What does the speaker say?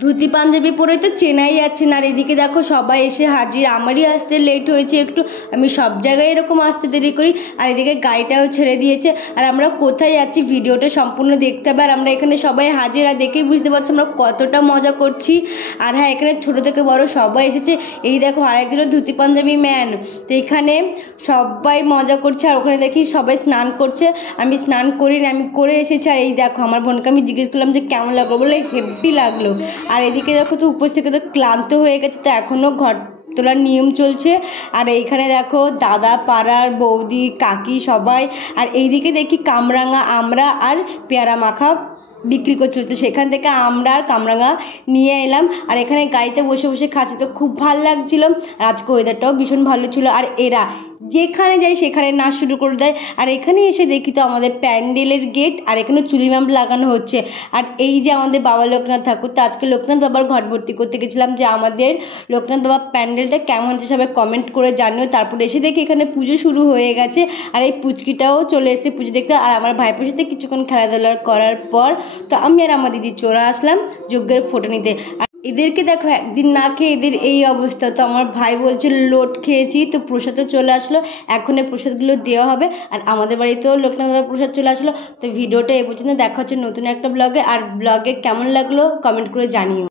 ধুতি পাঞ্জাবি পরে তো চেনাই যাচ্ছে না। আর এদিকে দেখো সবাই এসে হাজির, আমারই আসতে লেট হয়েছে একটু, আমি সব জায়গায় এরকম আসতে দেরি করি। আর এদিকে গাড়িটাও ছেড়ে দিয়েছে, আর আমরা কোথায় যাচ্ছি ভিডিওটা সম্পূর্ণ দেখতে হবে। আর আমরা এখানে সবাই হাজির, আর দেখেই বুঝতে পারছি আমরা কতটা মজা করছি। আর হ্যাঁ, এখানে ছোটো থেকে বড় সবাই এসেছে। এই দেখো আরেকজনও ধুতি পাঞ্জাবি ম্যান। তো এখানে সবাই মজা করছে, আর ওখানে দেখি সবাই স্নান করছে। আমি স্নান করিনি, আমি করে এসেছি। আর এই দেখো আমার বোনকে আমি জিজ্ঞেস করলাম যে কেমন লাগলো, বলে হেব্বি লাগলো। আর এদিকে দেখো তো উপোস থেকে তো ক্লান্ত হয়ে গেছে, তো এখনও ঘর তোলার নিয়ম চলছে। আর এইখানে দেখো দাদা, পাড়ার বৌদি, কাকি সবাই। আর এইদিকে দেখি কামরাঙা আমরা আর পেয়ারা মাখা বিক্রি করছিল, তো সেখান থেকে আমরা আর কামরাঙা নিয়ে এলাম। আর এখানে গাড়িতে বসে বসে খাচ্ছি, তো খুব ভালো লাগছিল। আর আজকে ওয়েদারটাও ভীষণ ভালো ছিল। আর এরা যেখানে যাই সেখানে নাচ শুরু করে দেয়। আর এখানে এসে দেখি তো আমাদের প্যান্ডেলের গেট, আর এখানে চুলি ম্যাম্প লাগানো হচ্ছে। আর এই যে আমাদের বাবা লোকনাথ ঠাকুর, তো আজকে লোকনাথ বাবার ঘট ভর্তি করতে গেছিলাম, যে আমাদের লোকনাথ বাবার প্যান্ডেলটা কেমন হচ্ছে সবাই কমেন্ট করে জানিও। তারপরে এসে দেখি এখানে পুজো শুরু হয়ে গেছে, আর এই পুচকিটাও চলে এসেছে পুজো দেখতে। আর আমার ভাইপোর সাথে কিছুক্ষণ খেলাধুলা করার পর তো আমি আর আমার দিদি চলে আসলাম যজ্ঞের ফটো নিতে। এদেরকে দেখো একদিন না খেয়ে এদের এই অবস্থা। তো আমার ভাই বলছে লোট খেয়েছি, তো প্রসাদও চলে আসলো, এখন এই প্রসাদগুলো দেওয়া হবে। আর আমাদের বাড়িতেও লোকনাথ বাবার প্রসাদ চলে আসলো। তো ভিডিওটা এ পর্যন্ত, দেখা হচ্ছে নতুন একটা ব্লগে। আর ব্লগে কেমন লাগলো কমেন্ট করে জানিও।